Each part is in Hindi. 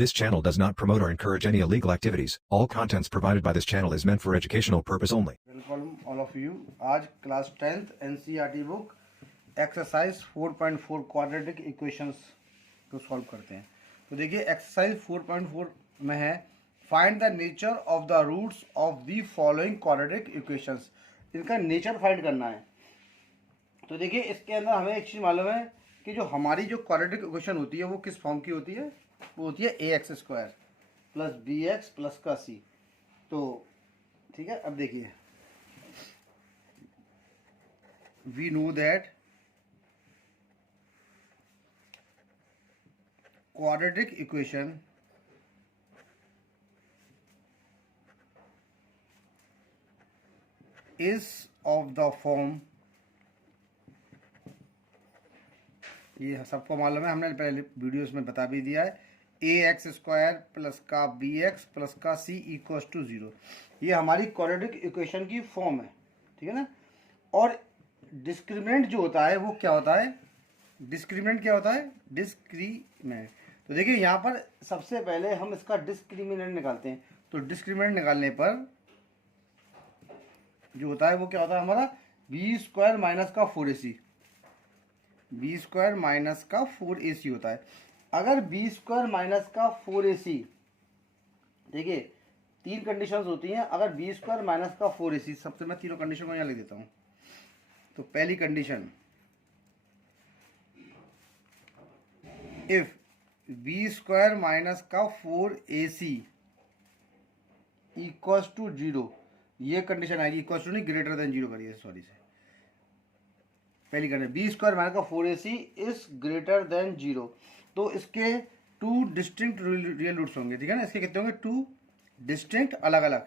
This channel does not promote or encourage any illegal activities. All contents provided by this channel is meant for educational purpose only. Welcome all of you. आज class 10th NCERT book exercise 4.4 quadratic equations को सॉल्व करते हैं। तो देखिए एक्सरसाइज 4.4 में है find the nature of the roots of the following quadratic equations. इनका नेचर फाइंड करना है। तो देखिए इसके अंदर हमें एक चीज़ मालूम है कि जो हमारी जो क्वाड्रेटिक इक्वेशन होती है वो किस फॉर्म की होती है, वो होती है ax² प्लस bx प्लस का c। तो ठीक है, अब देखिए we know that quadratic equation is of the form, ये सबको मालूम है, हमने पहले वीडियोस में बता भी दिया है, ax² प्लस का bx प्लस का c इक्वल्स टू 0। ये हमारी क्वाड्रेटिक इक्वेशन की फॉर्म है, ठीक है ना। और डिस्क्रिमिनेंट जो होता है वो क्या होता है, डिस्क्रिमिनेंट क्या होता है, डिस्क्रिमिनेंट। तो देखिए यहाँ पर सबसे पहले हम इसका डिस्क्रिमिनेंट निकालते हैं। तो डिस्क्रिमिनेंट निकालने पर जो होता है वो क्या होता है हमारा b² माइनस का 4ac, b² माइनस का 4ac होता है। अगर b² माइनस का 4ac, देखिए तीन कंडीशंस होती हैं। अगर b² माइनस का 4ac, सबसे मैं तीनों कंडीशन को यहाँ लिख देता हूँ। तो पहली कंडीशन, इफ b² माइनस का 4ac इक्वल्स टू 0, ये कंडीशन आएगी। इक्वल्स टू नहीं, ग्रेटर देन 0 करिए, सॉरी से पहली कंडीशन b² माइनस का 4ac इज ग्रेटर देन 0। तो इसके टू डिस्टिंक्ट रियल रूट्स होंगे, ठीक है ना। इसके कितने होंगे, टू डिस्टिंक्ट अलग अलग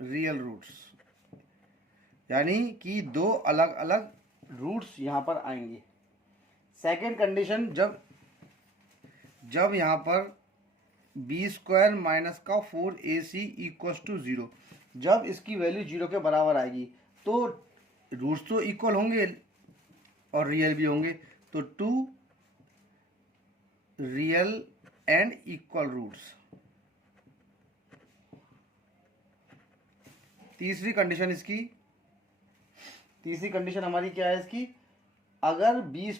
रियल रूट्स, यानी कि दो अलग अलग रूट्स यहाँ पर आएंगे। सेकेंड कंडीशन, जब यहाँ पर b² माइनस का 4ac इक्वल्स टू 0, जब इसकी वैल्यू 0 के बराबर आएगी तो रूट्स तो इक्वल होंगे और रियल भी होंगे। तो two real and equal roots. तीसरी कंडीशन हमारी क्या है इसकी, अगर b²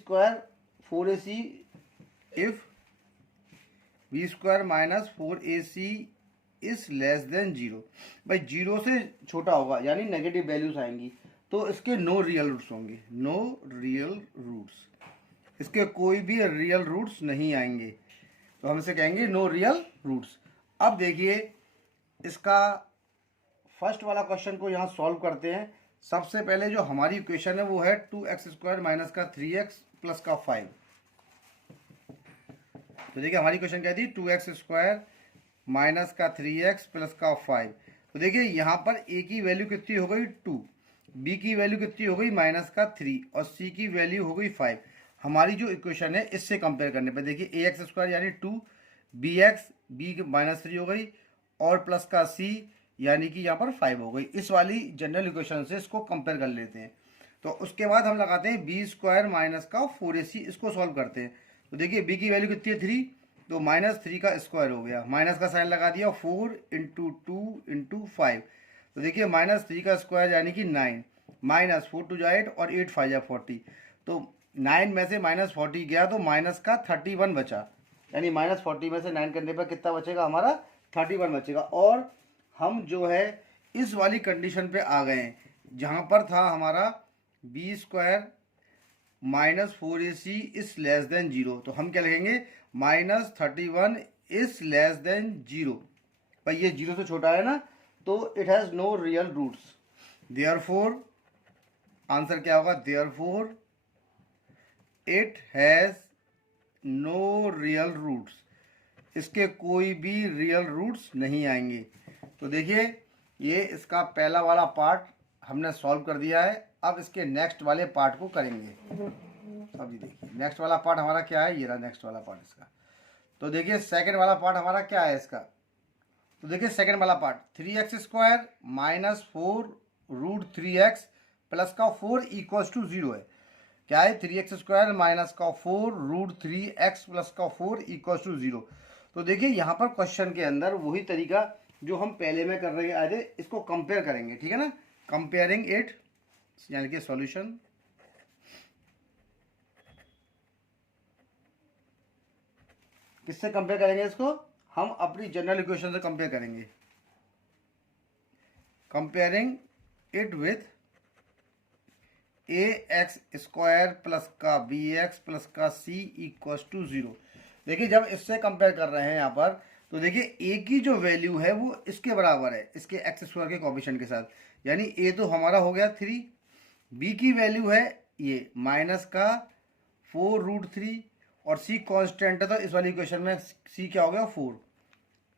4ac, if b² minus 4ac is less than 0, भाई 0 से छोटा होगा यानी नेगेटिव वैल्यूज आएंगी, तो इसके नो रियल रूट्स होंगे, नो रियल रूट्स। इसके कोई भी रियल रूट्स नहीं आएंगे, तो हम इसे कहेंगे नो रियल रूट्स। अब देखिए इसका फर्स्ट वाला क्वेश्चन को यहाँ सॉल्व करते हैं। सबसे पहले जो हमारी इक्वेशन है वो है 2x² माइनस का 3x प्लस का 5। तो देखिए हमारी इक्वेशन क्या थी, 2x² माइनस का 3x प्लस का 5। तो देखिए यहाँ पर a की वैल्यू कितनी हो गई 2, b की वैल्यू कितनी हो गई माइनस का 3 और c की वैल्यू हो गई 5। हमारी जो इक्वेशन है इससे कंपेयर करने पर देखिए ax² यानी 2, bx b माइनस 3 हो गई और प्लस का c यानी कि यहाँ पर 5 हो गई। इस वाली जनरल इक्वेशन से इसको कंपेयर कर लेते हैं। तो उसके बाद हम लगाते हैं b² माइनस का 4ac, इसको सॉल्व करते हैं। तो देखिए b की वैल्यू कितनी है 3, तो माइनस 3 का स्क्वायर हो गया, माइनस का साइन लगा दिया, 4 इंटू 2 इंटू 5। तो देखिए माइनस 3 का स्क्वायर यानी कि 9, माइनस 4 टू जा 8 और 8 5 जा 40। तो 9 में से माइनस 40 गया तो माइनस का 31 बचा, यानी माइनस 40 में से 9 करने पर कितना बचेगा हमारा 31 बचेगा। और हम जो है इस वाली कंडीशन पे आ गए हैं जहाँ पर था हमारा b² minus 4ac is less than 0। तो हम क्या लिखेंगे, माइनस 31 इज लेस देन 0। भाई ये 0 से छोटा है ना, तो it has no real roots. Therefore answer क्या होगा, therefore it has no real roots, इसके कोई भी रियल रूट्स नहीं आएंगे। तो देखिए ये इसका पहला वाला पार्ट हमने सॉल्व कर दिया है। अब इसके नेक्स्ट वाले पार्ट को करेंगे। अब ये देखिए नेक्स्ट वाला पार्ट हमारा क्या है, ये रहा नेक्स्ट वाला पार्ट इसका। तो देखिए सेकंड वाला पार्ट हमारा क्या है इसका, तो देखिए सेकंड वाला part 3x² minus 4 root 3x plus का 4 इक्वल्स टू 0 है। क्या है, 3x² माइनस का 4 रूट 3x प्लस का 4 इक्वल टू 0। तो देखिए यहाँ पर क्वेश्चन के अंदर वही तरीका जो हम पहले में कर रहे आए थे, इसको कंपेयर करेंगे, ठीक है ना, कंपेयरिंग इट, यानी कि सॉल्यूशन। किससे कंपेयर करेंगे इसको, हम अपनी जनरल इक्वेशन से कंपेयर करेंगे, comparing it with ax² plus का bx प्लस का c इक्वल टू 0। देखिए जब इससे कंपेयर कर रहे हैं यहाँ पर, तो देखिए a की जो वैल्यू है वो इसके बराबर है, इसके x² के कोएफिशिएंट के साथ, यानी a तो हमारा हो गया 3, b की वैल्यू है ये माइनस का 4 रूट 3 और c कांस्टेंट है, तो इस वाली इक्वेशन में c क्या हो गया 4।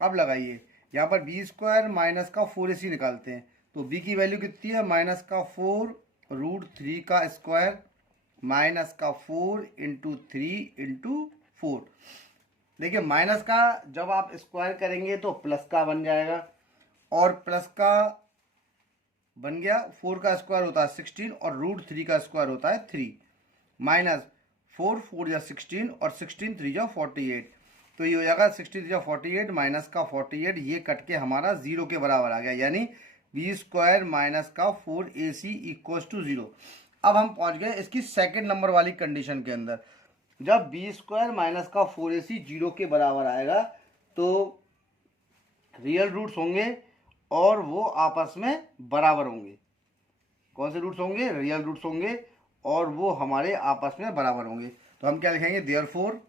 अब लगाइए यहाँ पर b² माइनस का 4ac निकालते हैं, तो b की वैल्यू कितनी है, माइनस का 4 रूट 3 का स्क्वायर माइनस का 4 इंटू 3 इंटू 4। देखिए माइनस का जब आप स्क्वायर करेंगे तो प्लस का बन जाएगा, और प्लस का बन गया, 4 का स्क्वायर होता है 16 और रूट 3 का स्क्वायर होता है 3, माइनस 4 4 या 16 और 16 3 या 48, तो ये हो जाएगा 16 या 48 माइनस का 48, ये कट के हमारा 0 के बराबर आ गया, यानी b² माइनस का 4ac इक्वल टू 0। अब हम पहुंच गए इसकी सेकंड नंबर वाली कंडीशन के अंदर, जब b² माइनस का 4ac 0 के बराबर आएगा तो रियल रूट्स होंगे और वो आपस में बराबर होंगे। कौन से रूट्स होंगे, रियल रूट्स होंगे और वो हमारे आपस में बराबर होंगे। तो हम क्या लिखेंगे, therefore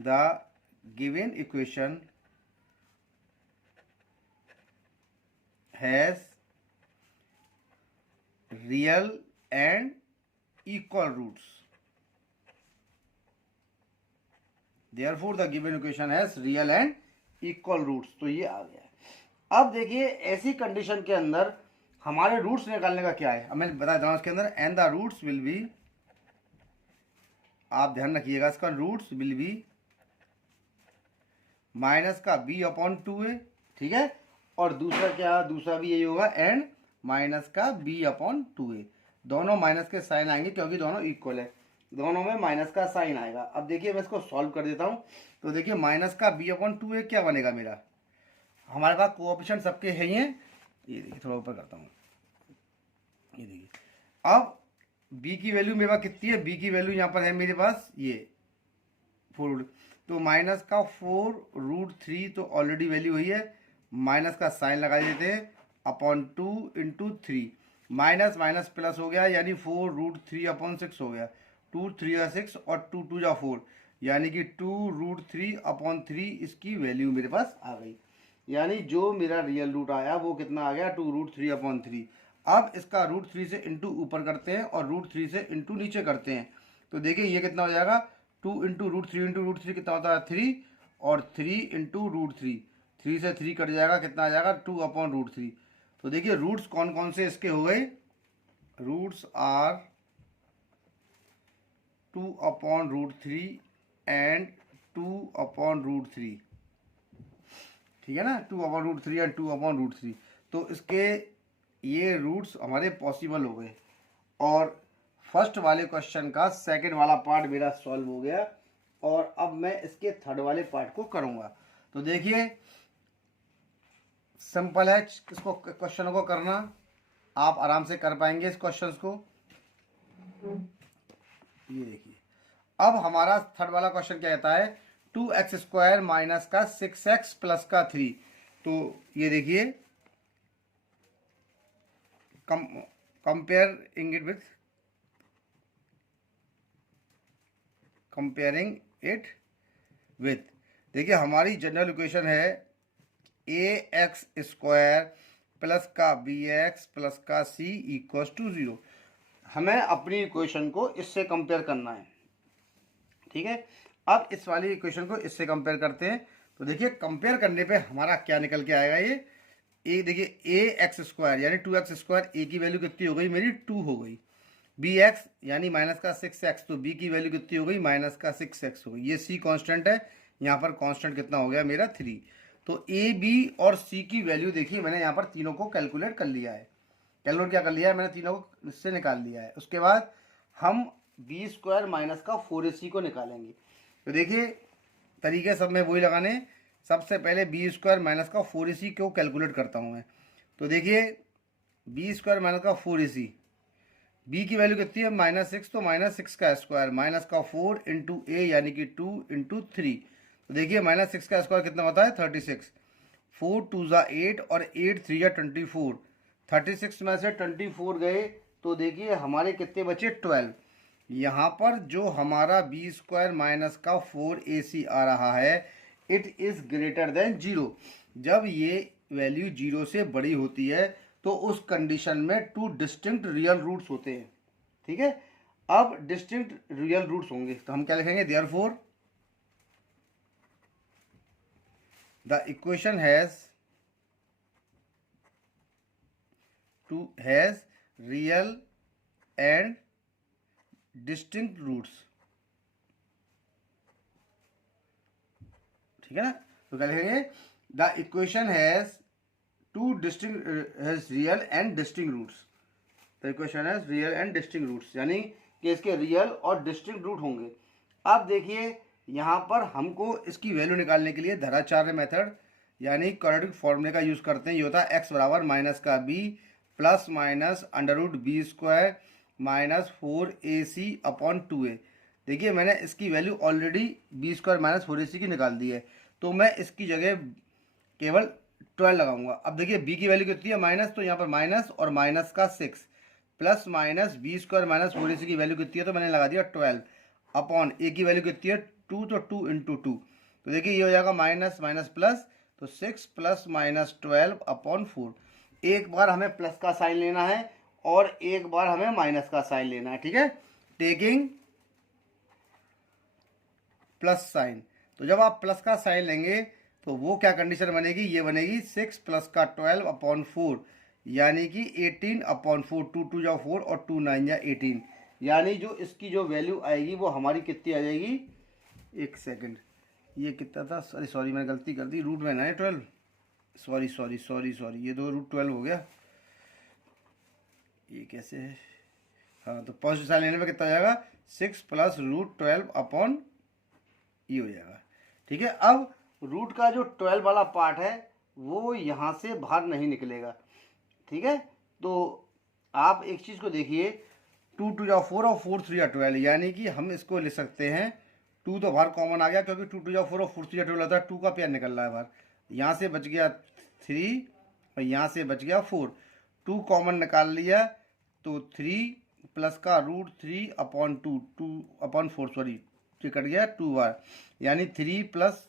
the given equation has real and equal roots। Therefore the given equation has real and equal roots। तो ये आ गया। अब देखिए ऐसी कंडीशन के अंदर हमारे रूट्स निकालने का क्या है, अब मैं बता देता हूँ इसके अंदर, and the roots will be, आप ध्यान रखिएगा इसका, रूट्स विल बी माइनस का b/2 है, ठीक है, और दूसरा क्या, दूसरा भी यही होगा, एंड माइनस का b/2 है। दोनों माइनस के साइन आएंगे क्योंकि दोनों इक्वल है, दोनों में माइनस का साइन आएगा। अब देखिए मैं इसको सॉल्व कर देता हूँ, तो देखिए माइनस का b/2 है, क्या बनेगा मेरा, हमारे पास कोएफिशिएंट सबके है ही हैं, ये देखिए थोड़ा ऊपर करता हूँ, ये देखिए, अब b की वैल्यू मेरे पास कितनी है, b की वैल्यू यहाँ पर है मेरे पास ये 4, तो माइनस का 4 रूट 3, तो ऑलरेडी वैल्यू हुई है, माइनस का साइन लगा देते हैं upon 2 into 3, minus minus plus हो गया, यानी 4 रूट 3/6 हो गया, 2 3 6 और 2 2 4, यानी कि 2 रूट 3/3 इसकी वैल्यू मेरे पास आ गई, यानी जो मेरा रियल रूट आया वो कितना आ गया, 2 रूट 3/3। अब इसका रूट 3 से इंटू ऊपर करते हैं और रूट 3 से इंटू नीचे करते हैं, तो देखिए ये कितना हो जाएगा, 2 इंटू रूट 3 कितना होता है 3, और 3 इंटू रूट 3 से 3 कट जाएगा, कितना आ जाएगा 2/√3। तो देखिए रूट्स कौन कौन से इसके हो गए, रूट्स आर 2/√3 एंड 2/√3, ठीक है ना, 2/√3 एंड 2/√3, तो इसके ये रूट्स हमारे पॉसिबल हो गए, और फर्स्ट वाले क्वेश्चन का सेकंड वाला पार्ट मेरा सॉल्व हो गया, और अब मैं इसके थर्ड वाले पार्ट को करूंगा। तो देखिए सिंपल है इसको, क्वेश्चन को करना, आप आराम से कर पाएंगे इस क्वेश्चन को। ये देखिए अब हमारा थर्ड वाला क्वेश्चन क्या कहता है, 2x² माइनस का 6x प्लस का 3। तो ये देखिए कंपेयरिंग इट विथ, देखिए हमारी जनरल इक्वेशन है ax² प्लस का bx प्लस का c इक्वल टू 0। हमें अपनी इक्वेशन को इससे कंपेयर करना है, ठीक है। अब इस वाली इक्वेशन को इससे कंपेयर करते हैं, तो देखिए कंपेयर करने पे हमारा क्या निकल के आएगा, ये देखिए ax² यानी 2x², a की वैल्यू कितनी हो गई मेरी 2 हो गई, bx यानी माइनस का 6x, तो b की वैल्यू कितनी हो गई, माइनस का 6x हो गई, ये c कांस्टेंट है, यहाँ पर कांस्टेंट कितना हो गया मेरा 3। तो ए बी और सी की वैल्यू देखिए मैंने यहाँ पर तीनों को कैलकुलेट कर लिया है। कैलकुलेट क्या कर लिया है मैंने, तीनों को इससे निकाल लिया है। उसके बाद हम बी स्क्वायर माइनस का 4ac को निकालेंगे। तो देखिए तरीके सब में वही लगाने। सबसे पहले बी स्क्वायर माइनस का 4ac को कैलकुलेट करता हूँ मैं। तो देखिए बी स्क्वायर माइनस का 4ac, बी की वैल्यू कितनी है -6, तो -6 का स्क्वायर माइनस का 4 इंटू ए यानी कि 2 इंटू 3। तो देखिए -6 का स्क्वायर कितना होता है 36, 4 2 ज़ा 8 और 8 3 ज़ा 24। 36 में से 24 गए तो देखिए हमारे कितने बचे 12। यहाँ पर जो हमारा बी स्क्वायर माइनस का 4ac आ रहा है इट इज़ ग्रेटर देन 0। जब ये वैल्यू 0 से बड़ी होती है तो उस कंडीशन में 2 डिस्टिंक्ट रियल रूट्स होते हैं। ठीक है, अब डिस्टिंक्ट रियल रूट्स होंगे तो हम क्या लिखेंगे, therefore the equation has real and distinct roots. ठीक है ना, तो क्या लिखेंगे, the equation has real and distinct roots. The equation has real and distinct roots, यानी कि इसके रियल और डिस्टिंक्ट रूट होंगे। अब देखिए यहाँ पर हमको इसकी वैल्यू निकालने के लिए धराचार्य मेथड यानी क्वाड्रेटिक फॉर्मूले का यूज करते हैं। ये होता है x बराबर माइनस का b plus minus under root B square minus 4ac upon 2a। देखिए मैंने इसकी value already B square minus 4ac की निकाल दी है, तो मैं इसकी जगह केवल 12 लगाऊंगा। अब देखिए b की वैल्यू कितनी है माइनस, तो यहाँ पर माइनस और माइनस का 6 plus minus B square minus 4ac की वैल्यू कितनी है, तो मैंने लगा दिया 12 अपॉन a की वैल्यू कितनी है 2, तो 2 इंटू 2। तो देखिए ये हो जाएगा माइनस माइनस प्लस, तो 6 प्लस माइनस 12 अपॉन 4। एक बार हमें प्लस का साइन लेना है और एक बार हमें माइनस का साइन लेना है। ठीक है, टेकिंग प्लस साइन। तो जब आप प्लस का साइन लेंगे तो वो क्या कंडीशन बनेगी, ये बनेगी 6 प्लस का 12 अपॉन 4 यानी कि 18 अपॉन 4, 2 2 जा 4 और 2 9 जा 18, यानी जो इसकी जो वैल्यू आएगी वो हमारी कितनी आ जाएगी, एक सेकंड ये कितना था, सॉरी मैंने गलती कर दी, रूट में ना है 12, सॉरी ये तो रूट 12 हो गया, ये कैसे है, हाँ तो पॉजिटिव साइन लेने पे कितना आ जाएगा 6 प्लस रूट 12 अपॉन ये हो जाएगा। ठीक है, अब रूट का जो 12 वाला पार्ट है वो यहाँ से बाहर नहीं निकलेगा। ठीक है, तो आप एक चीज़ को देखिए, 2 2 जा 4 और 4 3 जा 12, यानी कि हम इसको लिख सकते हैं 2 तो बाहर कॉमन आ गया क्योंकि 2 2 जा 4 और 4 3 जा 12 होता है, 2 का पेयर निकल रहा है बाहर, यहाँ से बच गया 3 और यहाँ से बच गया 4, 2 कॉमन निकाल लिया तो 3 प्लस का रूट 3 अपॉन 2 अपॉन 4, सॉरी ये कट गया 2 बार, यानी 3 प्लस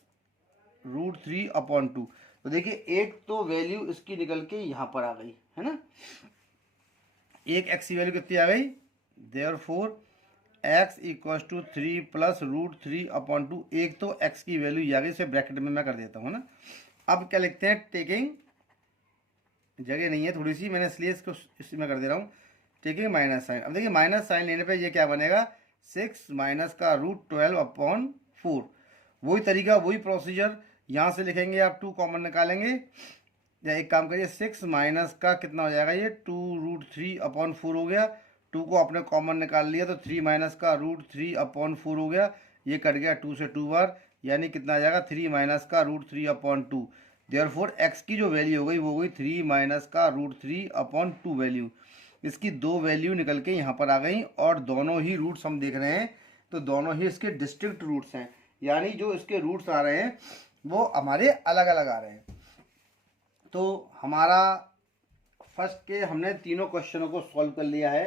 रूट 3 अपॉन 2। तो देखिए एक तो वैल्यू इसकी निकल के यहाँ पर आ गई है ना, एक x की वैल्यू कितनी आ गई, therefore x equals to 3 plus root 3 upon 2। एक तो x की वैल्यू ये आ गई, इसे ब्रैकेट में मैं कर देता हूँ ना। अब क्या लिखते हैं, टेकिंग, जगह नहीं है थोड़ी सी, मैंने इसलिए इसको इसमें कर दे रहा हूँ, टेकिंग माइनस साइन। अब देखिए माइनस साइन लेने पे ये क्या बनेगा, 6 माइनस का रूट 12 अपॉन 4। वही तरीका वही प्रोसीजर, यहाँ से लिखेंगे आप 2 कॉमन निकालेंगे, या एक काम करिए 6 माइनस का कितना हो जाएगा, ये 2 रूट 3 अपॉन 4 हो गया, 2 को आपने कॉमन निकाल लिया तो 3 माइनस का रूट 3 अपॉन 4 हो गया, ये कट गया 2 से 2 बार, यानी कितना आ जाएगा 3 माइनस का रूट 3 अपॉन 2। देयरफॉर x की जो वैल्यू हो गई वो गई 3 माइनस का रूट 3 अपॉन 2 वैल्यू। इसकी दो वैल्यू निकल के यहाँ पर आ गई और दोनों ही रूट्स हम देख रहे हैं तो दोनों ही इसके डिस्टिंक्ट रूट्स हैं, यानी जो इसके रूट्स आ रहे हैं वो हमारे अलग अलग आ रहे हैं। तो हमारा फर्स्ट के हमने तीनों क्वेश्चनों को सॉल्व कर लिया है।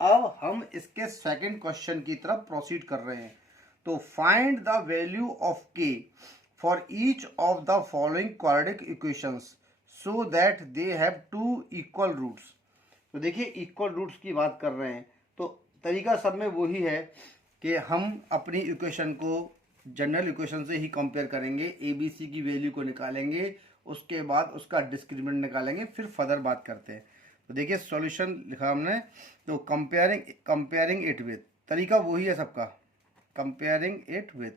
अब हम इसके सेकंड क्वेश्चन की तरफ प्रोसीड कर रहे हैं। तो find the value of k for each of the following quadratic equations so that they have 2 equal roots. तो देखिए इक्वल रूट्स की बात कर रहे हैं तो तरीका सब में वही है कि हम अपनी इक्वेशन को जनरल इक्वेशन से ही कंपेयर करेंगे, ABC की वैल्यू को निकालेंगे, उसके बाद उसका डिस्क्रिमिनेंट निकालेंगे, फिर फर्दर बात करते हैं। तो देखिए सॉल्यूशन लिखा हमने, तो कंपेयरिंग इट विथ, तरीका वही है सबका, comparing it with.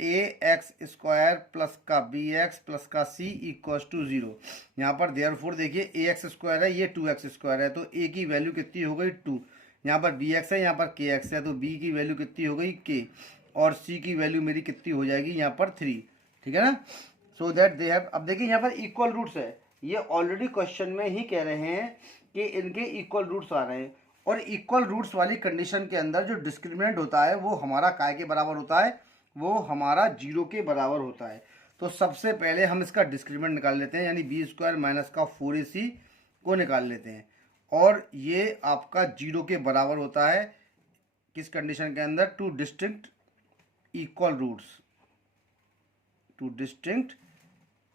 A x square plus का बी एक्स प्लस का सी इक्वल्स टू 0। यहाँ पर देयरफॉर देखिए ए एक्स स्क्वायर है, ये 2x स्क्वायर है, तो ए की वैल्यू कितनी हो गई 2। यहाँ पर बी एक्स है, यहाँ पर के एक्स है, तो बी की वैल्यू कितनी हो गई के, और सी की वैल्यू मेरी कितनी हो जाएगी यहाँ पर 3। ठीक है ना। सो दैट दे हैव, अब देखिए यहाँ पर इक्वल रूट्स है, ये ऑलरेडी क्वेश्चन में ही कह रहे हैं कि इनके इक्वल रूट्स आ रहे हैं, और इक्वल रूट्स वाली कंडीशन के अंदर जो डिस्क्रिमिनेंट होता है वो हमारा काय के बराबर होता है, वो हमारा 0 के बराबर होता है। तो सबसे पहले हम इसका डिस्क्रिमिनेंट निकाल लेते हैं, यानी बी स्क्वायर माइनस का 4ac को निकाल लेते हैं, और ये आपका 0 के बराबर होता है किस कंडीशन के अंदर, two distinct equal roots, two distinct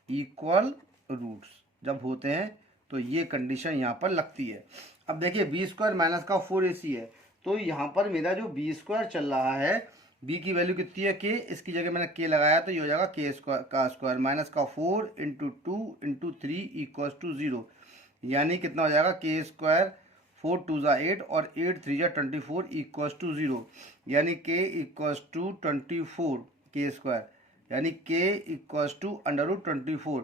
equal roots जब होते हैं तो ये कंडीशन यहाँ पर लगती है। अब देखिए बी स्क्वायर माइनस का 4ac है, तो यहाँ पर मेरा जो बी स्क्वायर चल रहा है, बी की वैल्यू कितनी है के, इसकी जगह मैंने के लगाया तो ये हो जाएगा के स्क्वायर का स्क्वायर माइनस का 4 इंटू 2 इंटू 3 इक्वल्स टू 0, यानी कितना हो जाएगा के स्क्वायर 4 2 ज़ा 8 और 8 3 ज़ा 24 इक्वल्स टू 0, यानी के इक्वल्स टू 24 के स्क्वायर, यानी के इक्वल्स टू √24।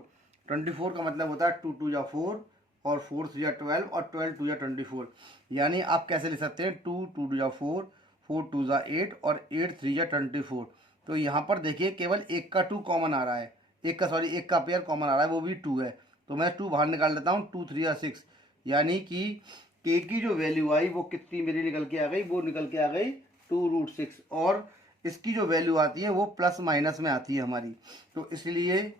24 का मतलब होता है 2 2 ज़ा 4 और 4 3 ज़ा 12 और 12 2 ज़ा 24, यानी आप कैसे लिख सकते हैं 2 2 2 ज़ा 4 4 2 ज़ा 8 और 8 3 ज़ा 24। तो यहाँ पर देखिए केवल एक का 2 कॉमन आ रहा है, एक का पेयर कॉमन आ रहा है, वो भी 2 है, तो मैं 2 बाहर निकाल लेता हूँ, 2 3 ज़ा 6, यानी कि के की जो वैल्यू आई वो कितनी मेरी निकल के आ गई, वो निकल के आ गई 2√6, और इसकी जो वैल्यू आती है वो प्लस माइनस में आती है हमारी, तो इसलिए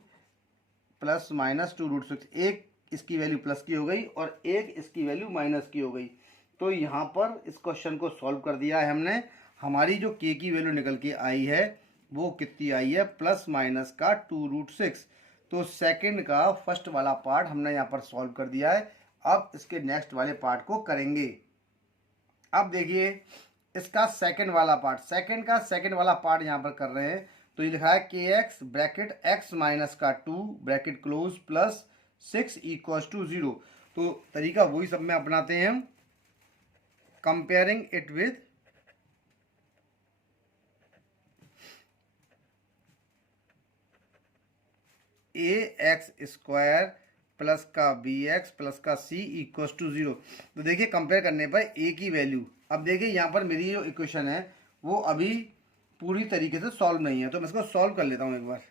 प्लस माइनस 2√6, एक इसकी वैल्यू प्लस की हो गई और एक इसकी वैल्यू माइनस की हो गई। तो यहाँ पर इस क्वेश्चन को सॉल्व कर दिया है हमने, हमारी जो के की वैल्यू निकल के आई है वो कितनी आई है, प्लस माइनस का 2√6। तो सेकंड का फर्स्ट वाला पार्ट हमने यहाँ पर सॉल्व कर दिया है। अब इसके नेक्स्ट वाले पार्ट को करेंगे। अब देखिए इसका सेकंड वाला पार्ट, सेकंड वाला पार्ट यहाँ पर कर रहे हैं, तो ये लिखा है के एक्स ब्रैकेट एक्स माइनस का 2 bracket close plus 6 equals to 0। तो तरीका वही सब में अपनाते हैं हम, comparing it with a x square plus का बी एक्स प्लस का सी इक्वल्स टू 0। तो देखिए कंपेयर करने पर ए की वैल्यू, अब देखिए यहाँ पर मेरी जो इक्वेशन है वो अभी पूरी तरीके से सॉल्व नहीं है, तो मैं इसको सॉल्व कर लेता हूँ एक बार।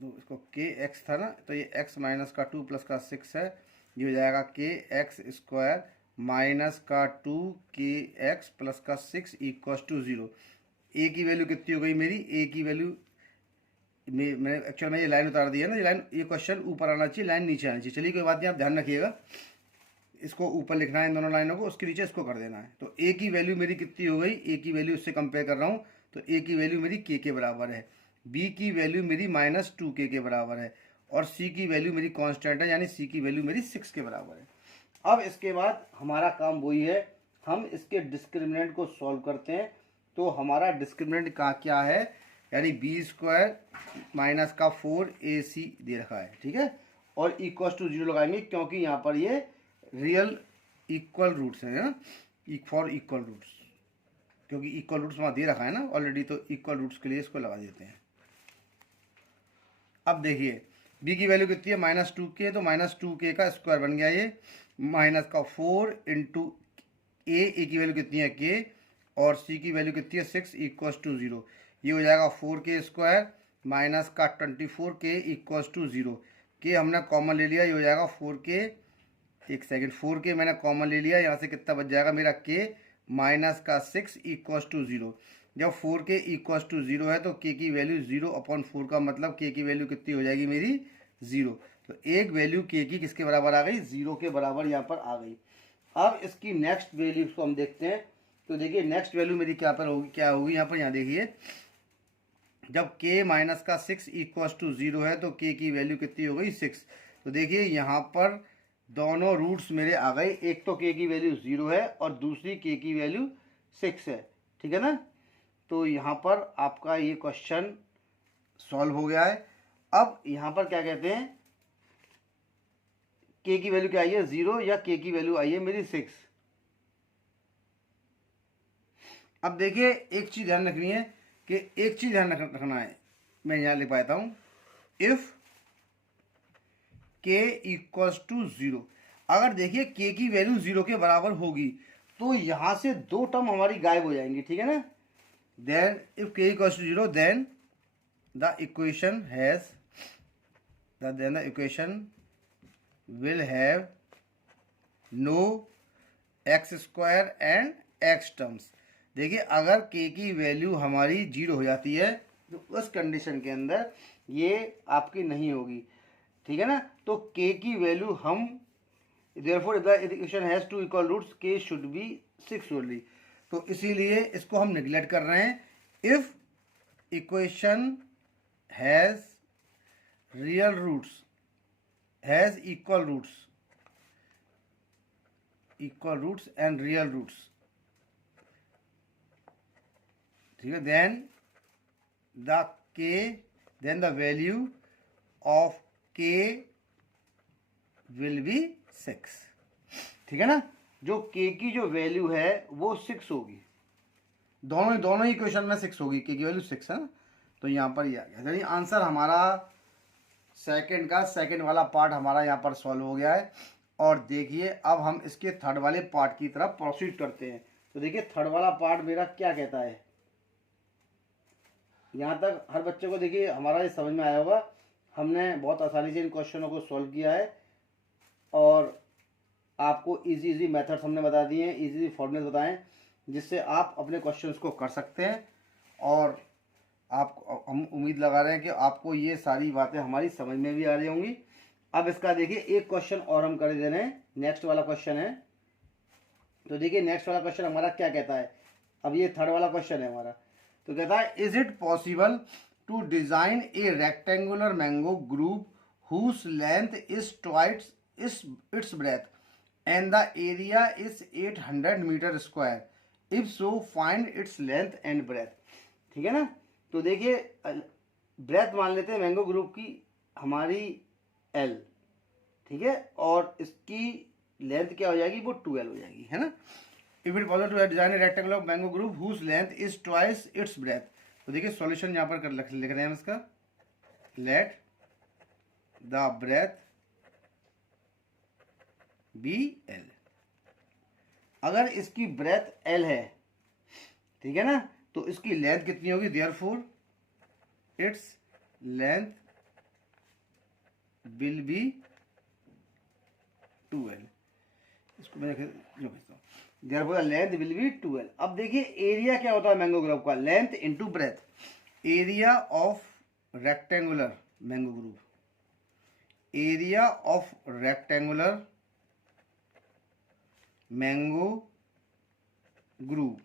तो इसको के एक्स था ना, तो ये एक्स माइनस का 2 प्लस का 6 है, ये हो जाएगा के एक्स स्क्वायर माइनस का 2 के एक्स प्लस का 6 इक्वल्स टू 0। ए की वैल्यू कितनी हो गई मेरी, ए की वैल्यू मैंने एक्चुअल में ये लाइन उतार दी है ना, ये लाइन, ये क्वेश्चन ऊपर आना चाहिए, लाइन नीचे आनी चाहिए। चलिए कोई बात नहीं, आप ध्यान रखिएगा, इसको ऊपर लिखना है इन दोनों लाइनों को, उसके नीचे इसको कर देना है। तो ए की वैल्यू मेरी कितनी हो गई, ए की वैल्यू उससे कंपेयर कर रहा हूँ, तो ए की वैल्यू मेरी के बराबर है, बी की वैल्यू मेरी -2 के बराबर है, और सी की वैल्यू मेरी कांस्टेंट है, यानी सी की वैल्यू मेरी 6 के बराबर है। अब इसके बाद हमारा काम वही है, हम इसके डिस्क्रिमिनेंट को सॉल्व करते हैं। तो हमारा डिस्क्रिमिनेंट का क्या है, यानी बी स्क्वायर माइनस का 4ac दे रखा है, ठीक है, और इक्वल्स टू 0 लगाएंगे, क्योंकि यहाँ पर ये रियल इक्वल रूट्स हैं ना, फॉर इक्वल रूट्स, क्योंकि इक्वल रूट्स वहाँ दे रखा है ना ऑलरेडी, तो इक्वल रूट्स के लिए इसको लगा देते हैं। अब देखिए b की वैल्यू कितनी है, -2k, तो -2k का स्क्वायर बन गया ये, माइनस का 4 इंटू ए की वैल्यू कितनी है k, और c की वैल्यू कितनी है 6 इक्वल्स टू 0, ये हो जाएगा 4k स्क्वायर माइनस का 24k इक्वल्स टू 0। के हमने कॉमन ले लिया, ये हो जाएगा 4k, एक सेकेंड, 4k मैंने कॉमन ले लिया, यहाँ से कितना बच जाएगा मेरा k माइनस का 6 इक्वल्स टू 0। जब 4k इक्वल्स टू 0 है तो k की वैल्यू 0/4 का मतलब k की वैल्यू कितनी हो जाएगी मेरी 0। तो एक वैल्यू k की किसके बराबर आ गई, 0 के बराबर यहाँ पर आ गई। अब इसकी नेक्स्ट वैल्यू को हम देखते हैं। तो देखिए नेक्स्ट वैल्यू मेरी क्या होगी यहाँ पर, यहाँ देखिए जब k माइनस का 6 इक्वल्स टू 0 है तो k की वैल्यू कितनी हो गई 6। तो देखिए यहाँ पर दोनों रूट्स मेरे आ गए, एक तो k की वैल्यू 0 है और दूसरी k की वैल्यू 6 है, ठीक है ना। तो यहाँ पर आपका ये क्वेश्चन सॉल्व हो गया है। अब यहाँ पर क्या कहते हैं, k की वैल्यू क्या आई है 0, या k की वैल्यू आई है मेरी 6। अब देखिए एक चीज़ ध्यान रखनी है कि एक चीज़ ध्यान रखना है, मैं यहाँ लिख पाता हूँ, इफ़ के इक्वल्स टू ज़ीरो। अगर देखिए के की वैल्यू 0 के बराबर होगी तो यहाँ से दो टर्म हमारी गायब हो जाएंगी, ठीक है ना। Then if k equals to 0 then the equation has then the equation will have no x square and x terms। देखिए अगर k की वैल्यू हमारी 0 हो जाती है तो उस कंडीशन के अंदर ये आपकी नहीं होगी, ठीक है ना। तो k की वैल्यू हम therefore if the equation has two equal roots k should be 6 only, तो इसीलिए इसको हम निगलेक्ट कर रहे हैं। If equation has real roots has equal roots and real roots, ठीक है, then the value of k will be 6, ठीक है ना। जो k की जो वैल्यू है वो 6 होगी, दोनों ही क्वेश्चन में 6 होगी, k की वैल्यू 6 है ना। तो यहाँ पर ये आ गया, यानी आंसर हमारा सेकंड वाला पार्ट हमारा यहाँ पर सॉल्व हो गया है। और देखिए अब हम इसके थर्ड वाले पार्ट की तरफ प्रोसीड करते हैं। तो देखिए थर्ड वाला पार्ट मेरा क्या कहता है, यहाँ तक हर बच्चे को देखिए हमारा ये समझ में आया होगा। हमने बहुत आसानी से इन क्वेश्चनों को सॉल्व किया है और आपको इजी मेथड्स हमने बता दिए हैं, इजी फॉर्मूले बताएं जिससे आप अपने क्वेश्चंस को कर सकते हैं। और आप हम उम्मीद लगा रहे हैं कि आपको ये सारी बातें हमारी समझ में भी आ रही होंगी। अब इसका देखिए एक क्वेश्चन और हम कर दे रहे हैं, नेक्स्ट वाला क्वेश्चन है। तो देखिए नेक्स्ट वाला क्वेश्चन हमारा क्या कहता है, अब ये थर्ड वाला क्वेश्चन है हमारा। तो कहता है is it possible to design a rectangular mango group whose length is twice its breadth and the area is 800 metre square, if so find its length and breadth, ठीक है ना। तो देखिए ब्रेथ मान लेते हैं मैंगो ग्रुप की हमारी L, ठीक है, और इसकी लेंथ क्या हो जाएगी, वो 2L हो जाएगी, है ना। If it possible to design a rectangular mango group whose length is twice its breadth. तो देखिए सॉल्यूशन यहाँ पर लिख रहे हैं हम इसका, let the breadth be L। अगर इसकी ब्रेथ L है, ठीक है ना, तो इसकी लेंथ कितनी होगी, therefore its length will be 2L। इसको मैं जो भेजता हूँ, therefore length will be 2L। अब देखिए एरिया क्या होता है मैंगो ग्रुप का, length into breadth. Area of rectangular mango group, area of rectangular mango group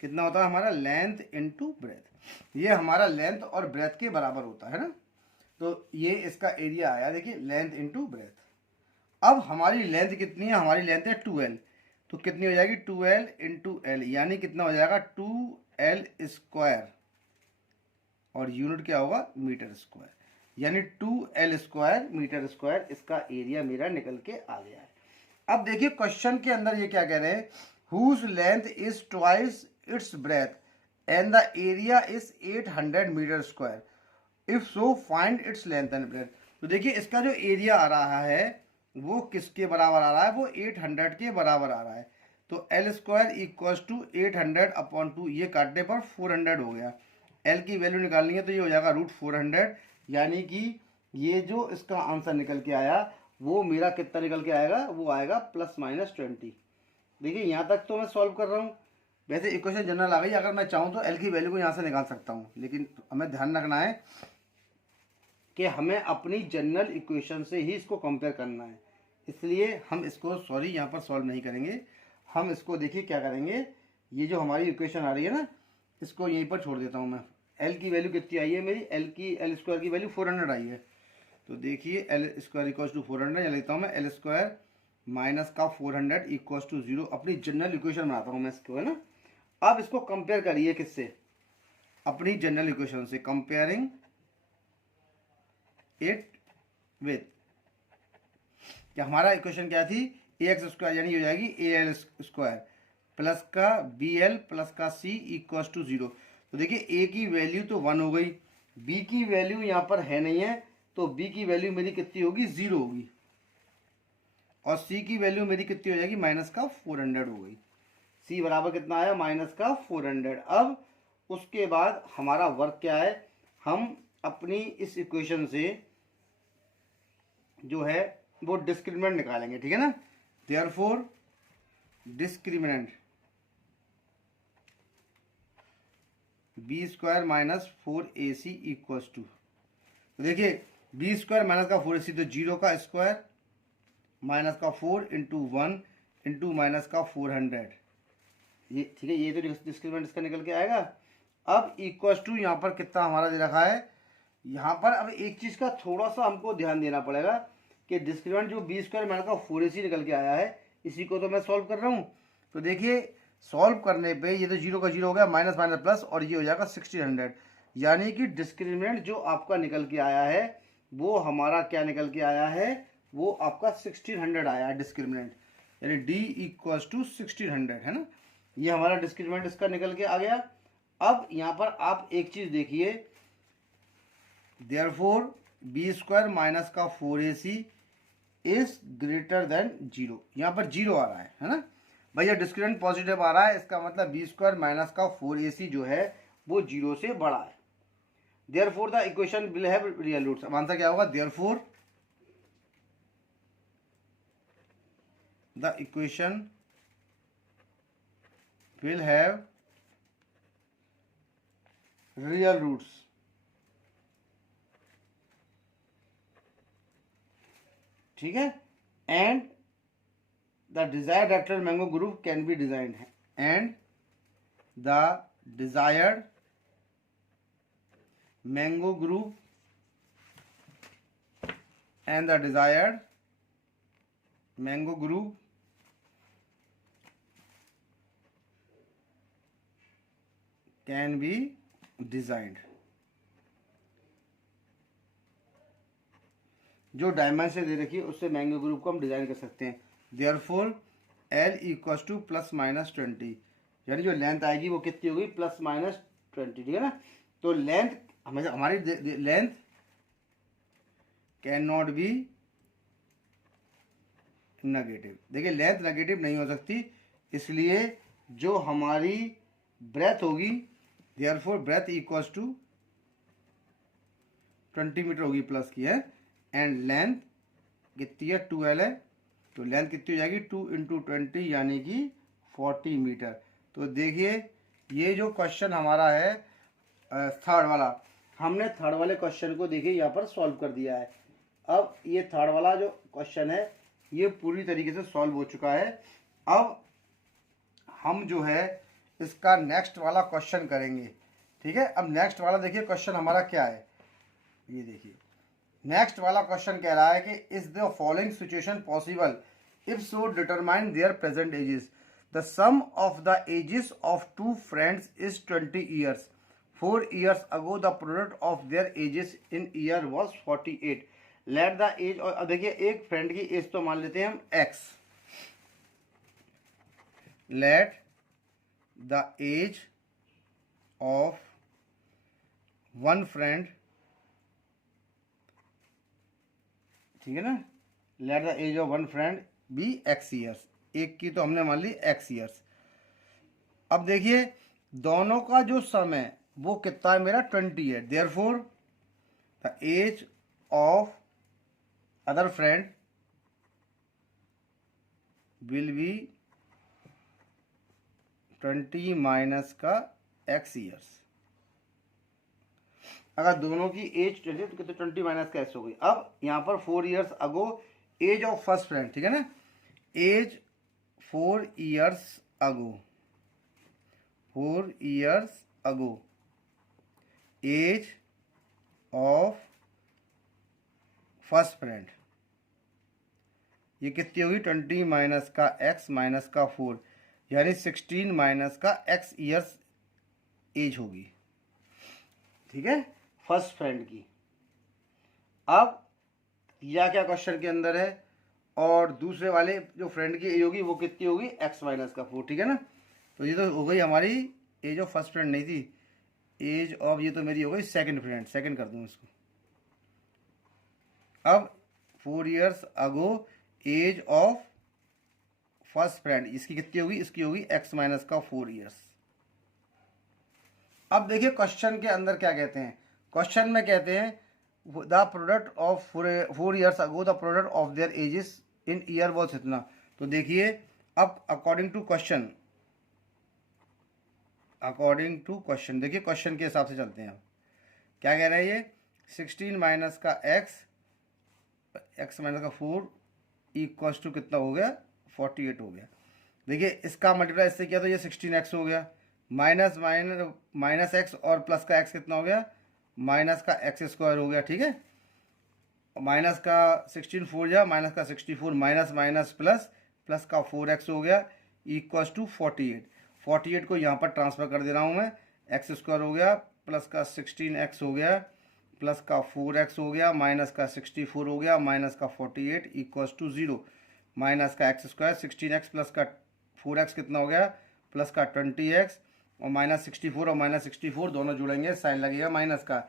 कितना होता है हमारा, लेंथ इनटू ब्रेथ। ये हमारा लेंथ और ब्रेथ के बराबर होता है ना। तो ये इसका एरिया आया, देखिए लेंथ इनटू ब्रेथ। अब हमारी लेंथ कितनी है, हमारी लेंथ है 2L, तो कितनी हो जाएगी 2L इंटू L, यानी कितना हो जाएगा 2L स्क्वायर, और यूनिट क्या होगा मीटर स्क्वायर, यानी 2L स्क्वायर मीटर स्क्वायर इसका एरिया मेरा निकल के आ गया है। अब देखिए क्वेश्चन के अंदर ये क्या कह रहे हैं, whose length is twice its breadth and the area is 800 metre square, if so find its length and breadth. तो देखिए इसका जो एरिया आ रहा है वो किसके बराबर आ रहा है, वो 800 के बराबर आ रहा है। तो L square equals to 800 upon 2, ये काटने पर 400 हो गया। L की वैल्यू निकालनी है तो ये हो जाएगा √400, यानी कि ये जो इसका आंसर निकल के आया वो मेरा कितना निकल के आएगा, वो आएगा ±20। देखिए यहाँ तक तो मैं सॉल्व कर रहा हूँ। वैसे इक्वेशन जनरल आ गई, अगर मैं चाहूँ तो L की वैल्यू को यहाँ से निकाल सकता हूँ, लेकिन हमें ध्यान रखना है कि हमें अपनी जनरल इक्वेशन से ही इसको कंपेयर करना है। इसलिए हम इसको यहाँ पर सॉल्व नहीं करेंगे। हम इसको देखिए क्या करेंगे, ये जो हमारी इक्वेशन आ रही है ना, इसको यहीं पर छोड़ देता हूँ मैं। L की वैल्यू कितनी आई है मेरी, L स्क्वायर की वैल्यू 400 आई है। तो देखिए L स्क्वायर इक्वल्स टू 400, या लिखता हूँ मैं L स्क्वायर माइनस का 400 इक्वल्स टू 0। अपनी जनरल इक्वेशन बनाता हूँ मैं इसको, है ना। अब इसको कंपेयर करिए किससे, अपनी जनरल इक्वेशन से, कंपेयरिंग इट विथ, क्या हमारा इक्वेशन क्या थी, ax स्क्वायर, यानी हो जाएगी AL स्क्वायर प्लस का बी एल प्लस का सी इक्वल टू 0। तो देखिए ए की वैल्यू तो 1 हो गई, बी की वैल्यू यहाँ पर है नहीं है, तो बी की वैल्यू मेरी कितनी होगी, 0 होगी, और सी की वैल्यू मेरी कितनी हो जाएगी, माइनस का 400 हो गई। सी बराबर कितना आया, माइनस का 400। अब उसके बाद हमारा वर्क क्या है, हम अपनी इस इक्वेशन से जो है वो डिस्क्रिमिनेंट निकालेंगे, ठीक है ना। Therefore discriminant b square minus 4ac equals to, तो देखिए बी स्क्वायर माइनस का 4ac तो 0 का स्क्वायर माइनस का 4 इंटू 1 इंटू माइनस का 400, ये ठीक है, ये तो डिस्क्रिमिनेंट इसका निकल के आएगा। अब इक्वल्स टू यहाँ पर कितना हमारा दे रखा है, यहाँ पर अब एक चीज़ का थोड़ा सा हमको ध्यान देना पड़ेगा कि डिस्क्रिमिनेंट जो बी स्क्वायर माइनस का 4ac निकल के आया है, इसी को तो मैं सॉल्व कर रहा हूँ। तो देखिए सॉल्व करने पे ये तो 0 का 0 हो गया, माइनस माइनस प्लस, और ये हो जाएगा 1600, यानी कि डिस्क्रिमिनेंट जो आपका निकल के आया है वो हमारा क्या निकल के आया है, वो आपका 1600 आया है डिस्क्रिमिनेंट, यानी d इक्वल्स टू 1600 है ना। ये हमारा डिस्क्रिमिनेंट इसका निकल के आ गया। अब यहाँ पर आप एक चीज़ देखिए, देयरफॉर बी स्क्वायर माइनस का 4ac इज ग्रेटर देन 0, यहाँ पर 0 आ रहा है ना भैया, डिस्क्रिमिनेंट पॉजिटिव आ रहा है, इसका मतलब बी स्क्वायर माइनस का 4ac जो है वो 0 से बड़ा है। Therefore the equation will have real roots. अब आंसर क्या होगा, therefore the equation will have real roots, ठीक है, and the desired rectangle mango group can be designed है, and the desired mango group and the desired mango group can be designed। जो डायमेंशन दे रखी है उससे मैंगो ग्रुप को हम डिजाइन कर सकते हैं। Therefore L equals two plus minus 20, यानी जो लेंथ आएगी वो कितनी होगी, प्लस माइनस 20, ठीक है ना। तो लेंथ हमेशा हमारी length can not be negative, देखिए लेंथ नेगेटिव नहीं हो सकती, इसलिए जो हमारी ब्रेथ होगी, therefore breadth equals to 20 metre होगी प्लस की है, एंड लेंथ कितनी है, 2l है, तो लेंथ कितनी हो जाएगी, 2 इंटू 20 यानी कि 40 मीटर। तो देखिए ये जो क्वेश्चन हमारा है थर्ड वाला, हमने थर्ड वाले क्वेश्चन को देखिए यहाँ पर सॉल्व कर दिया है। अब ये थर्ड वाला जो क्वेश्चन है ये पूरी तरीके से सॉल्व हो चुका है। अब हम जो है इसका नेक्स्ट वाला क्वेश्चन करेंगे, ठीक है। अब नेक्स्ट वाला देखिए क्वेश्चन हमारा क्या है, ये देखिए नेक्स्ट वाला क्वेश्चन कह रहा है कि is the following situation possible, if so determine their present ages. The sum of the ages of two friends is 20 years. 4 years ago the product of their ages in year was 48। Let the age, और देखिए एक फ्रेंड की एज तो मान लेते हैं हम x, let the age of one friend, ठीक है ना, let the age of one friend be x years, एक की तो हमने मान ली x ईयर्स। अब देखिए दोनों का जो समय वो कितना है, मेरा 20 है। Therefore the age of other friend will be 20 minus का x ईयर्स। अगर दोनों की एज 20 तो कितने 20 माइनस का x हो गई। अब यहाँ पर 4 years ago age of first friend, ठीक है ना, age 4 years ago, 4 years ago age of first friend, ये कितनी होगी 20 माइनस का x माइनस का 4, यानी 16 माइनस का x ईयर्स एज होगी, ठीक है, फर्स्ट फ्रेंड की। अब या क्या क्वेश्चन के अंदर है, और दूसरे वाले जो फ्रेंड की एज होगी वो कितनी होगी x माइनस का 4, ठीक है ना। तो ये तो हो गई हमारी एज ऑफ फर्स्ट फ्रेंड, नहीं थी एज ऑफ, ये तो मेरी हो गई सेकंड फ्रेंड, सेकंड कर दूँ इसको। अब 4 years ago age of first friend, इसकी कितनी होगी, इसकी होगी x माइनस का 4 years। अब देखिए क्वेश्चन के अंदर क्या कहते हैं, क्वेश्चन में कहते हैं the product of 4 years ago the product of their ages in year was इतना। तो देखिए अब according to question, according to question, देखिए क्वेश्चन के हिसाब से चलते हैं। अब क्या कह रहा है ये, 16 माइनस का x माइनस का 4 इक्वल्स टू कितना हो गया, 48 हो गया। देखिए इसका मल्टीप्लाई इससे किया तो ये 16x हो गया, माइनस माइनस माइनस x और प्लस का x कितना हो गया, माइनस का x² हो गया, ठीक है। माइनस का 16 4 जा माइनस का 64, माइनस माइनस प्लस, प्लस का 4x हो गया इक्वल्स टू 48। 48 को यहाँ पर ट्रांसफ़र कर दे रहा हूँ मैं, x² हो गया, प्लस का 16x हो गया, प्लस का 4x हो गया, माइनस का 64 हो गया, माइनस का 48 इक्वल्स टू 0, माइनस का x² 16x प्लस का 4x कितना हो गया, प्लस का 20x और माइनस 64 और माइनस 64 दोनों जुड़ेंगे, साइन लगेगा माइनस का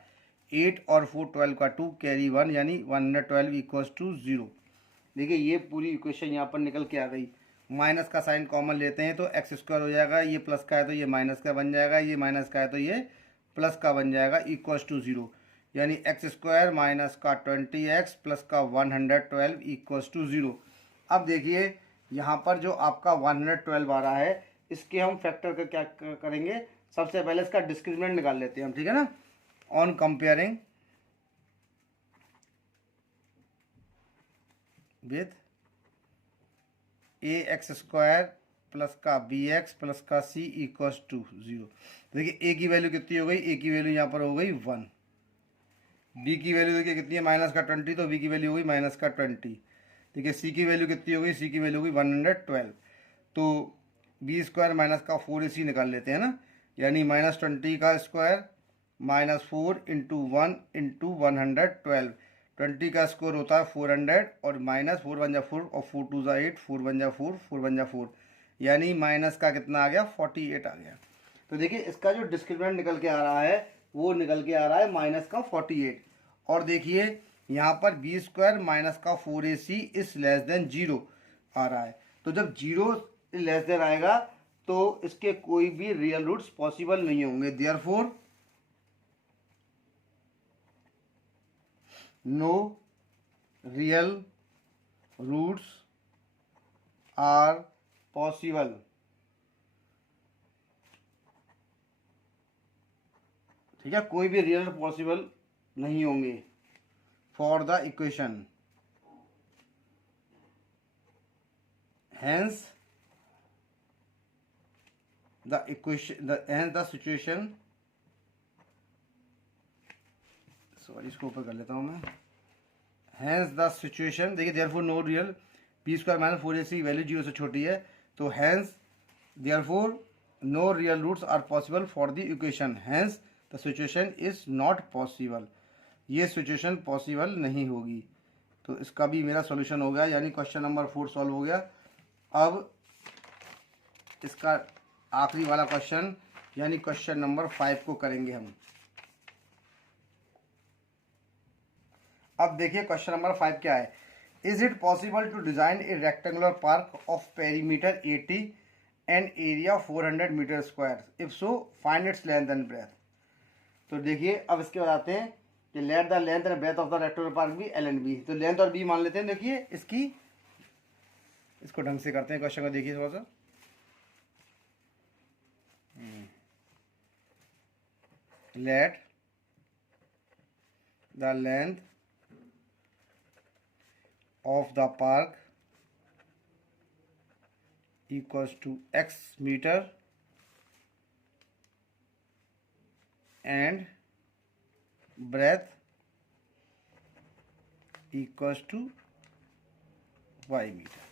8 और 4 12 का 2 कैरी 1 यानी 112 इक्वल्स टू 0। देखिए ये पूरी इक्वेशन यहाँ पर निकल के आ गई। माइनस का साइन कॉमन लेते हैं तो x² हो जाएगा, ये प्लस का है तो ये माइनस का बन जाएगा, ये माइनस का है तो ये प्लस का बन जाएगा इक्वल्स टू 0, यानी x² माइनस का 20x प्लस का 112 इक्वल्स टू 0। अब देखिए यहाँ पर जो आपका 112 आ रहा है, इसके हम फैक्टर का क्या करेंगे, सबसे पहले इसका डिस्क्रिमिनेंट निकाल लेते हैं हम, ठीक है ना। On comparing with ax² plus का bx प्लस का c इक्वल्स टू 0। देखिए a की वैल्यू कितनी हो गई, a की वैल्यू यहाँ पर हो गई 1, b की वैल्यू देखिए कितनी है माइनस का 20, तो b की वैल्यू हो गई माइनस का 20। देखिए c की वैल्यू कितनी हो गई, c की वैल्यू हो गई 112, तो b² माइनस का 4ac निकाल लेते हैं ना, यानी माइनस 20 का स्क्वायर माइनस 4 इंटू 1 इंटू 112, 20 का स्क्वायर होता है 400 और माइनस 4 1 जा 4 और 4 2 जा 8, 4 1 जा 4, 4 1 जा 4, यानी माइनस का कितना आ गया, 48 आ गया। तो देखिए इसका जो डिस्क्रिमिनेंट निकल के आ रहा है वो निकल के आ रहा है माइनस का 48। और देखिए यहाँ पर b² माइनस का 4ac इज लेस देन 0 आ रहा है, तो जब 0 लेस देन आएगा तो इसके कोई भी रियल रूट्स पॉसिबल नहीं होंगे, therefore no real roots are possible. ठीक है, कोई भी रियल पॉसिबल नहीं होंगे for the equation, hence the equation hence the situation, sorry इसको ऊपर कर लेता हूँ मैं, hence the situation, देखिए therefore no real b² minus 4ac value 0 से छोटी है, तो hence therefore no real roots are possible for the equation, hence the situation is not possible, ये सिचुएशन पॉसिबल नहीं होगी। तो इसका भी मेरा सॉल्यूशन हो गया, यानी क्वेश्चन नंबर 4 सॉल्व हो गया। अब इसका आखिरी वाला क्वेश्चन यानी क्वेश्चन नंबर 5 को करेंगे हम। अब देखिए क्वेश्चन नंबर 5 क्या है, is it possible to design a rectangular park of perimeter 80 and area 400 metre square, if so find its length and breadth. तो देखिए अब इसके बाद आते हैं कि let the length and breadth of the rectangular park be l and b. तो लेंथ और बी मान लेते हैं। देखिए इसको ढंग से करते हैं क्वेश्चन को, देखिए थोड़ा सा, let the length of the park equals to x metre and breadth equals to y metre.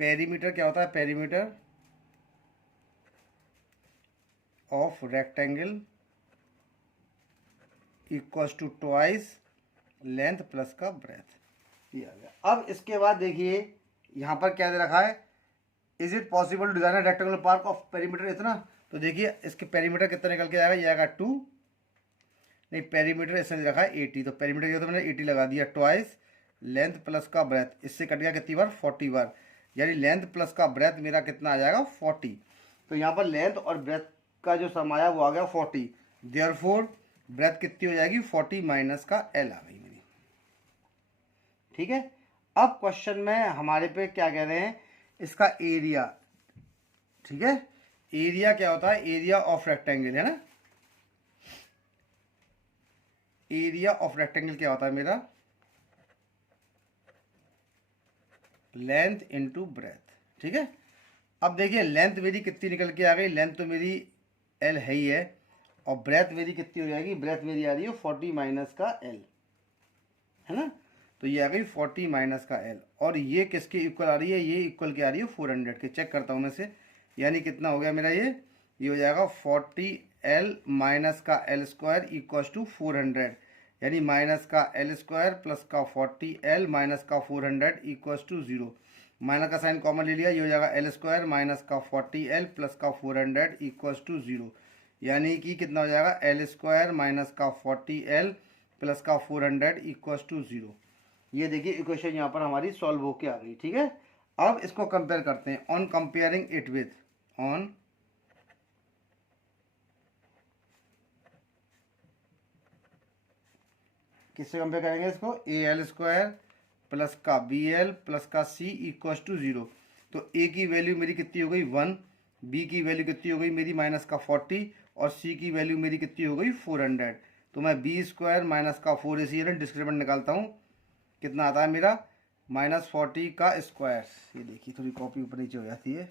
Perimeter क्या होता है, perimeter of rectangle equals to twice length plus का ब्रेथ, ये आ गया। अब इसके बाद देखिए यहाँ पर क्या दे रखा है, is it possible to design rectangular park of perimeter इतना, तो देखिए इसके पेरीमीटर कितना निकल के आएगा, ये आएगा 2, नहीं पेरीमीटर इसने रखा है 80, तो पेरीमीटर ये तो मैंने 80 लगा दिया, ट्वाइस लेंथ प्लस का ब्रेथ, इससे कट गया कितनी बार 40 बार, यानी लेंथ प्लस का ब्रेथ मेरा कितना आ जाएगा 40। तो यहाँ पर लेंथ और ब्रेथ का जो सम आया वो आ गया 40, देयरफॉर ब्रेथ कितनी हो जाएगी 40 माइनस का एल आ गई मेरी। ठीक है, अब क्वेश्चन में हमारे पे क्या कह रहे हैं, इसका एरिया। ठीक है, एरिया क्या होता है, एरिया ऑफ रेक्टेंगल है ना, एरिया ऑफ रेक्टेंगल क्या होता है मेरा, लेंथ इनटू ब्रेथ। ठीक है, अब देखिए लेंथ मेरी कितनी निकल के आ गई, लेंथ तो मेरी एल है ही है, और ब्रेथ मेरी कितनी हो जाएगी, ब्रेथ मेरी आ रही है 40 माइनस का एल, है ना, तो ये आ गई 40 माइनस का एल, और ये किसके इक्वल आ रही है, ये इक्वल के आ रही है 400 के, चेक करता हूँ मैं से, यानी कितना हो गया मेरा ये हो जाएगा 40 एल माइनस का एल स्क्वायर इक्वल टू 400, यानी माइनस का एल स्क्वायर प्लस का 40 एल माइनस का 400 इक्वल्स टू 0, माइनस का साइन कॉमन ले लिया, ये हो जाएगा एल स्क्वायर माइनस का 40 एल प्लस का 400 इक्वल्स टू 0, यानी कि कितना हो जाएगा एल स्क्वायर माइनस का 40 एल प्लस का 400 इक्वल्स टू 0। ये देखिए इक्वेशन यहाँ पर हमारी सॉल्व होके आ गई। ठीक है, अब इसको कंपेयर करते हैं, on comparing it with, on किससे कंपेयर करेंगे इसको, ए एल स्क्वायर प्लस का बी एल प्लस का सी इक्व टू 0, तो ए की वैल्यू मेरी कितनी हो गई 1, बी की वैल्यू कितनी हो गई मेरी माइनस का 40, और सी की वैल्यू मेरी कितनी हो गई 400, तो मैं बी स्क्वायर माइनस का 4 AC डिस्क्रिमिनेंट निकालता हूँ, कितना आता है मेरा -40 का स्क्वायर, ये देखिए थोड़ी कॉपी ऊपर नीचे हो जाती है,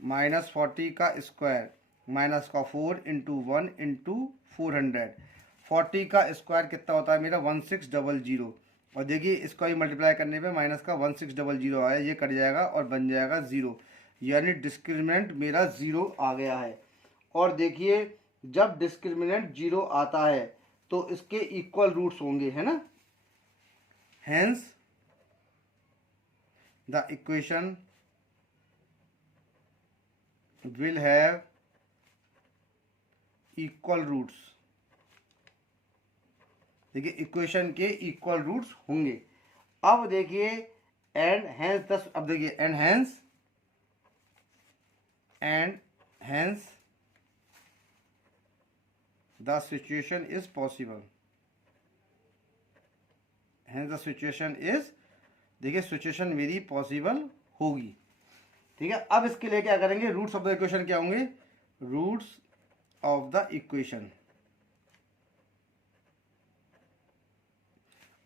-40 का स्क्वायर माइनस का 4 इंटू 1 इंटू 400, 40 का स्क्वायर कितना होता है मेरा 1600, और देखिए इसको ही मल्टीप्लाई करने पे माइनस का 1600 आया, ये कट जाएगा और बन जाएगा 0, यानी डिस्क्रिमिनेंट मेरा 0 आ गया है। और देखिए जब डिस्क्रिमिनेंट 0 आता है तो इसके इक्वल रूट्स होंगे, है ना, hence the equation will have equal roots, देखिए इक्वेशन के इक्वल रूट्स होंगे। अब देखिए एंड हेंस दस, अब देखिए and hence the situation is possible, hence the situation is, देखिए सिचुएशन मेरी पॉसिबल होगी। ठीक है, अब इसके लिए क्या करेंगे, रूट्स ऑफ द इक्वेशन क्या होंगे, रूट्स ऑफ द इक्वेशन।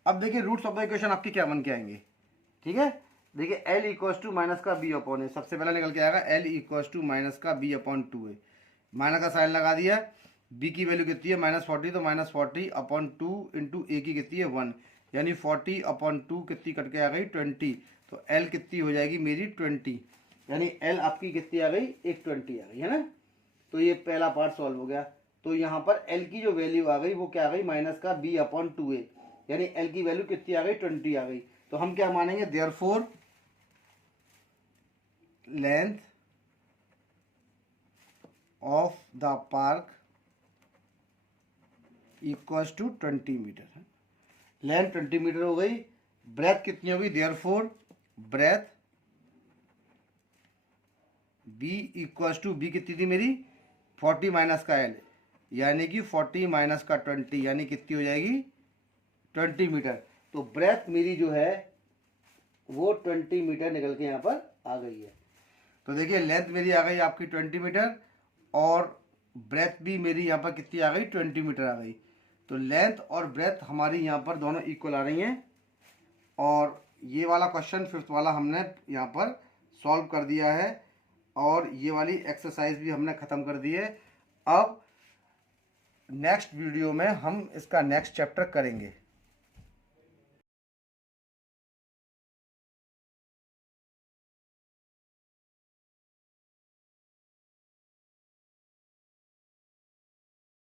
अब देखिए रूट्स ऑफ द इक्वेशन आपके क्या बन के आएंगे। ठीक है, देखिए l इक्वल्स टू माइनस का b अपॉन है, सबसे पहले निकल के आएगा l इक्वल्स टू माइनस का b अपॉन 2 है, माइनस का साइन लगा दिया, b की वैल्यू कितनी है -40, तो -40 अपॉन 2 इंटू a की कितनी है 1, यानी 40 अपॉन 2 कितनी कट के आ गई 20, तो l कितनी हो जाएगी मेरी 20, यानी l आपकी कितनी आ गई 120 आ गई, है ना। तो ये पहला पार्ट सॉल्व हो गया। तो यहाँ पर l की जो वैल्यू आ गई वो क्या आ गई माइनस का b अपॉन 2 है, यानी l की वैल्यू कितनी आ गई 20 आ गई। तो हम क्या मानेंगे, therefore length of the park equals to 20 metre, length 20 metre हो गई, ब्रेथ कितनी होगी, therefore breadth b equals to, b कितनी थी मेरी 40 माइनस का l, यानी कि 40 माइनस का 20, यानी कितनी हो जाएगी 20 मीटर। तो ब्रेथ मेरी जो है वो 20 मीटर निकल के यहाँ पर आ गई है। तो देखिए लेंथ मेरी आ गई आपकी 20 मीटर, और ब्रेथ भी मेरी यहाँ पर कितनी आ गई 20 मीटर आ गई। तो लेंथ और ब्रेथ हमारी यहाँ पर दोनों इक्वल आ रही हैं, और ये वाला क्वेश्चन फिफ्थ वाला हमने यहाँ पर सॉल्व कर दिया है, और ये वाली एक्सरसाइज भी हमने ख़त्म कर दी है। अब नेक्स्ट वीडियो में हम इसका नेक्स्ट चैप्टर करेंगे।